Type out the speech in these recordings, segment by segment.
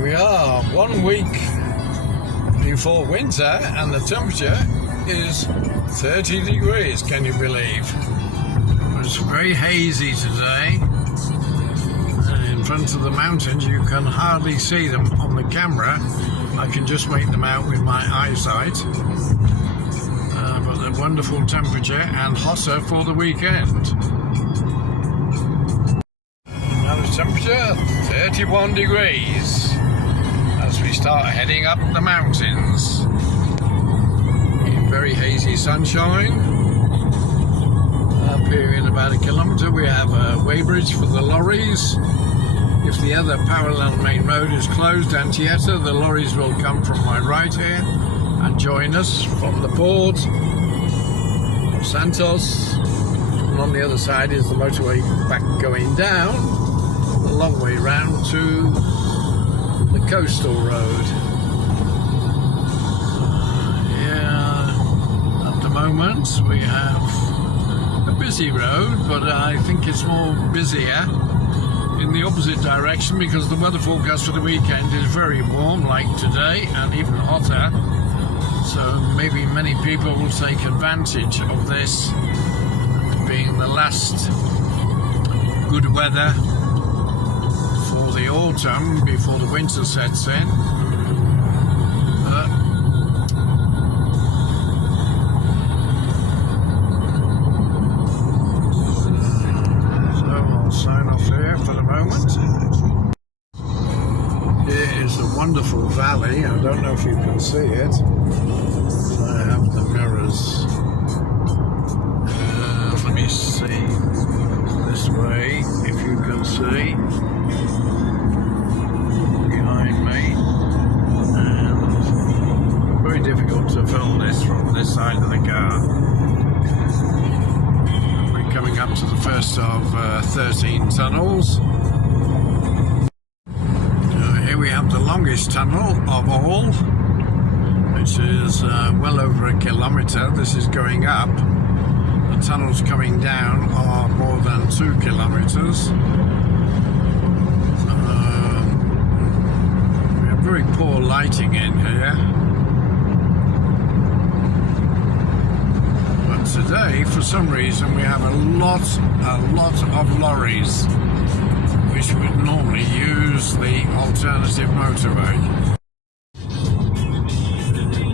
Here we are, 1 week before winter, and the temperature is 30 degrees, can you believe? It's very hazy today. In front of the mountains, you can hardly see them on the camera. I can just make them out with my eyesight. But the wonderful temperature and hotter for the weekend. Now the temperature 31 degrees as we start heading up the mountains in very hazy sunshine. Up here in about 1 kilometre we have a weighbridge for the lorries. If the other parallel main road is closed, Antieta, the lorries will come from my right here and join us from the port of Santos. And on the other side is the motorway back going down, a long way round to the coastal road. At the moment we have a busy road, but I think it's more busier in the opposite direction because the weather forecast for the weekend is very warm, like today, and even hotter. So maybe many people will take advantage of this being the last good weather for the autumn before the winter sets in. So I'll sign off here for the moment. Here is a wonderful valley. I don't know if you can see it. I have the mirrors. Let me see this way, if you can see behind me. And very difficult to film this from this side of the car. We're coming up to the first of 13 tunnels. Here we have the longest tunnel of all, which is well over 1 kilometre. This is going up. The tunnels coming down are more than 2 kilometres. We have very poor lighting in here. But today, for some reason, we have a lot of lorries, which would normally use the alternative motorway.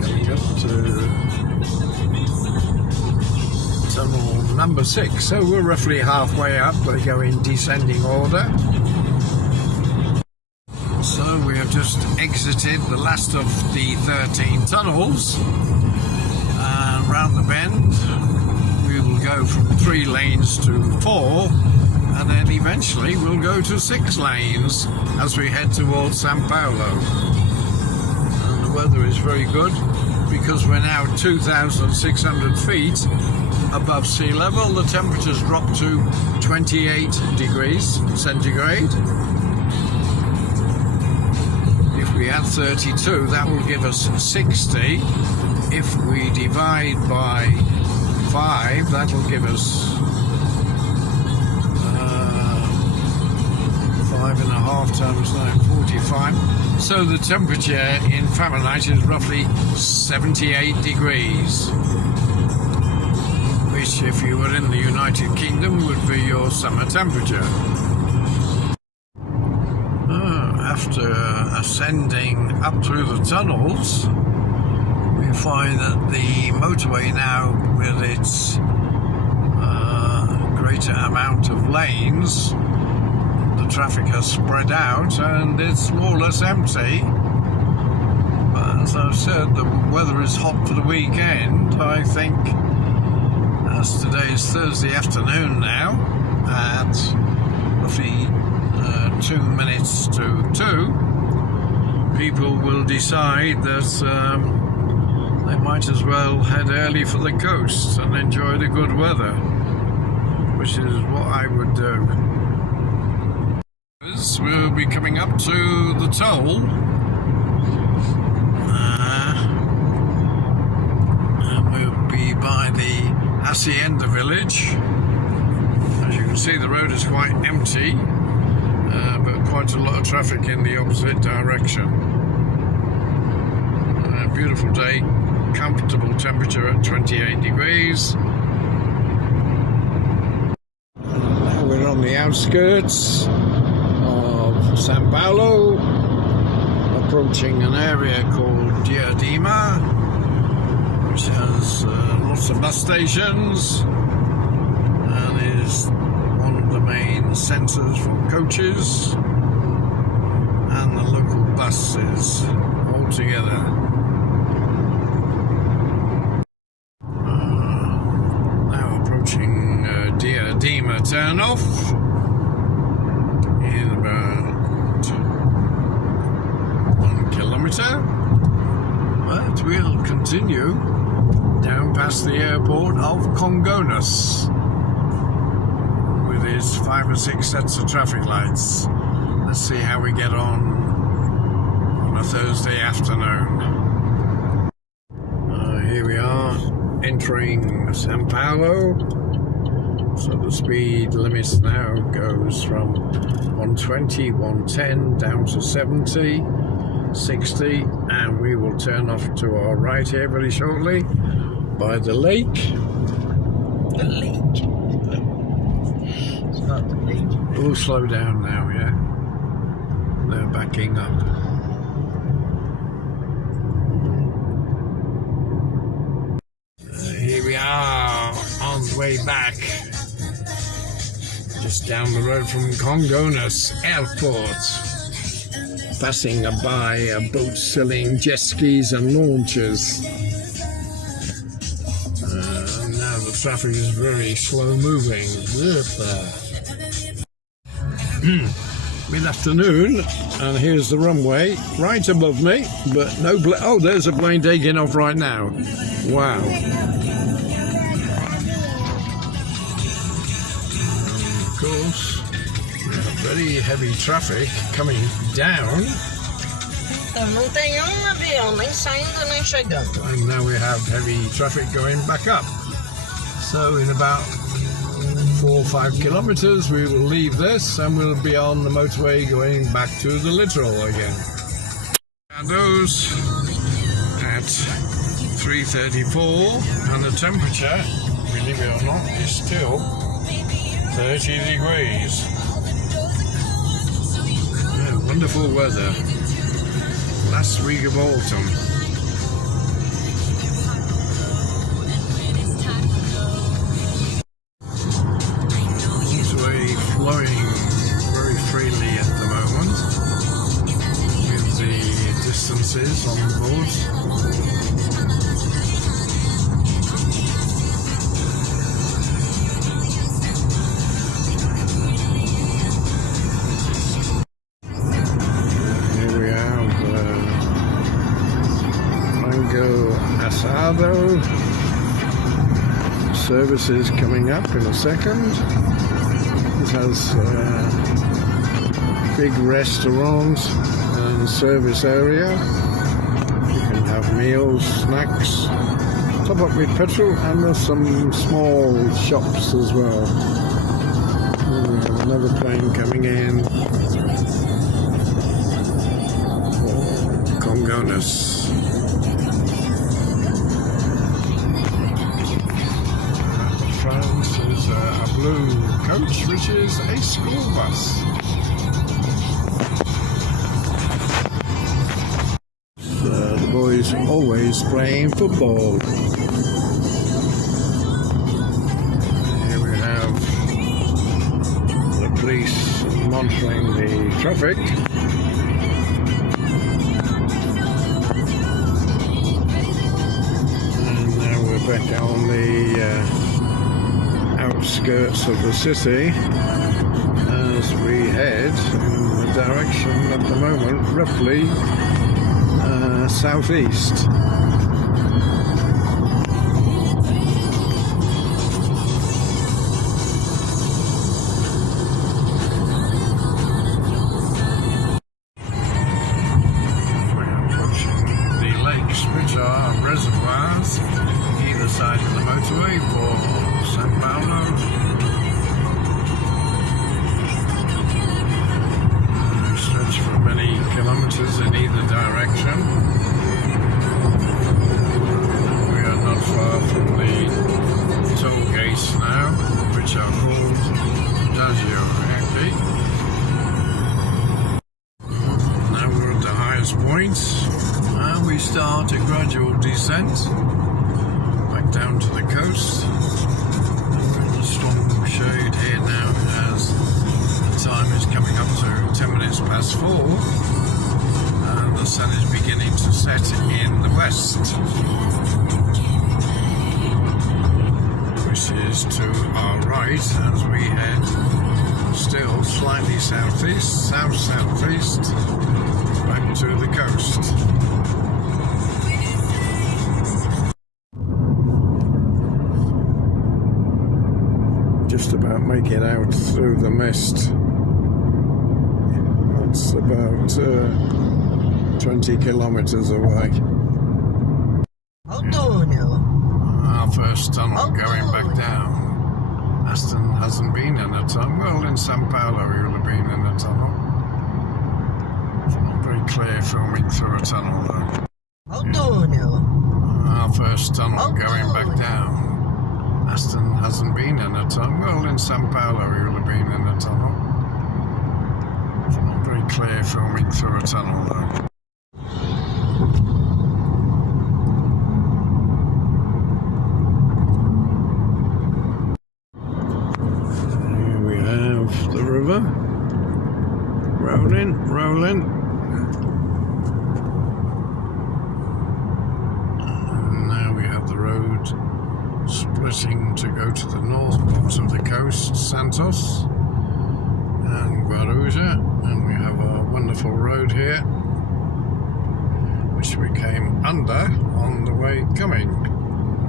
Coming up to tunnel number 6, so we're roughly halfway up. They go in descending order. So we have just exited the last of the 13 tunnels, and round the bend we will go from 3 lanes to 4, and then eventually we'll go to 6 lanes as we head towards Sao Paulo. And the weather is very good because we're now 2,600 feet above sea level. The temperature's dropped to 28 degrees centigrade. If we add 32, that will give us 60. If we divide by 5, that will give us 5.5 times 9, 45. So the temperature in Fahrenheit is roughly 78 degrees. Which, if you were in the United Kingdom, would be your summer temperature. After ascending up through the tunnels, we find that the motorway now, with its greater amount of lanes, the traffic has spread out and it's more or less empty. But as I've said, the weather is hot for the weekend. I think, as today is Thursday afternoon now, at roughly 2 minutes to 2, people will decide that they might as well head early for the coast and enjoy the good weather, which is what I would do. We'll be coming up to the toll. And we'll be by the Hacienda village. As you can see, the road is quite empty, but quite a lot of traffic in the opposite direction. A beautiful day, comfortable temperature at 28 degrees. Now we're on the outskirts of Sao Paulo, approaching an area called Diadema, which has lots of bus stations and is one of the main centres for coaches and the local buses all together. Now approaching Diadema turnoff in about 1 kilometre, but we'll continue down past the airport of Congonhas with its 5 or 6 sets of traffic lights. Let's see how we get on a Thursday afternoon. Here we are entering Sao Paulo. So the speed limit now goes from 120, 110 down to 70, 60, and we will turn off to our right here very shortly by the lake. The lake. It's not the lake. We'll slow down now, yeah? They're backing up. Here we are on the way back. Just down the road from Congonhas Airport. Passing by boats selling jet skis and launches. Now the traffic is very slow moving. Mid-afternoon, and here's the runway right above me, but no oh, there's a plane taking off right now. Wow. And of course, we have very heavy traffic coming down. Não tem avião, nem saindo nem chegando. And now we have heavy traffic going back up. So in about 4 or 5 kilometres we will leave this and we'll be on the motorway going back to the littoral again. And those at 3:34, and the temperature, believe it or not, is still 30 degrees. Yeah, wonderful weather. Last week of autumn. Flowing very freely at the moment with the distances on the board. Here we have mango asado services coming up in a second. It has big restaurants and service area. You can have meals, snacks, top up with petrol, and there's some small shops as well. And we have another plane coming in. Congonhas. Is a blue coach, which is a school bus. The boys always playing football. Here we have the police monitoring the traffic. And now we're back on the outskirts of the city as we head in the direction at the moment roughly southeast. We're approaching the lakes, which are reservoirs either side of the motorway for Sao Paulo. first point, and we start a gradual descent back down to the coast. We're in a strong shade here now as the time is coming up to 10 minutes past 4, and the sun is beginning to set in the west, which is to our right as we head still slightly southeast, south-southeast, back to the coast. Just about making it out through the mist. That's about 20 kilometers away. Our first tunnel going back down. Aston hasn't been in a tunnel. Well, in Sao Paulo he will have been in a tunnel. It's not very clear filming through a tunnel though. Our first tunnel going back down. Aston hasn't been in a tunnel. Well, in Sao Paulo he will have been in a tunnel. It's not very clear filming through a tunnel though. The river, rolling, and now we have the road splitting to go to the north part of the coast, Santos and Guarujá, and we have a wonderful road here which we came under on the way coming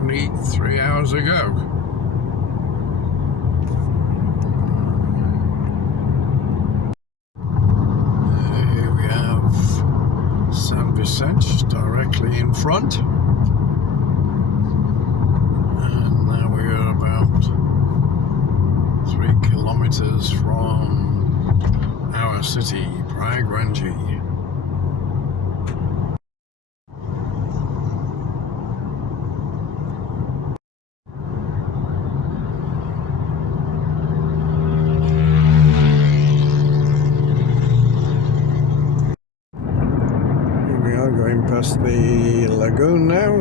only 3 hours ago. Directly in front, and now we are about 3 kilometers from our city, Praia Grande. Going past the lagoon now,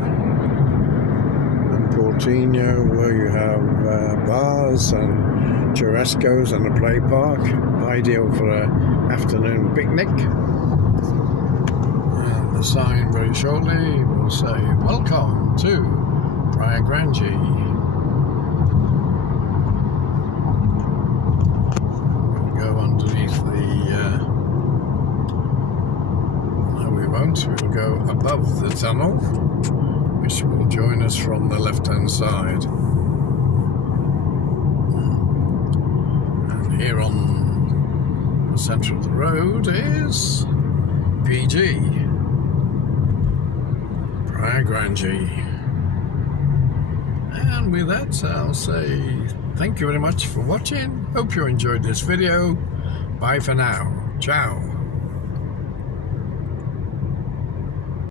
and Portinho, where you have bars and churrascos and a play park, ideal for an afternoon picnic. And the sign very shortly will say, "Welcome to Praia Grande." We'll go underneath the we'll go above the tunnel, which will join us from the left-hand side. And here on the centre of the road is PG, Praia Grande. And with that, I'll say thank you very much for watching. Hope you enjoyed this video. Bye for now. Ciao.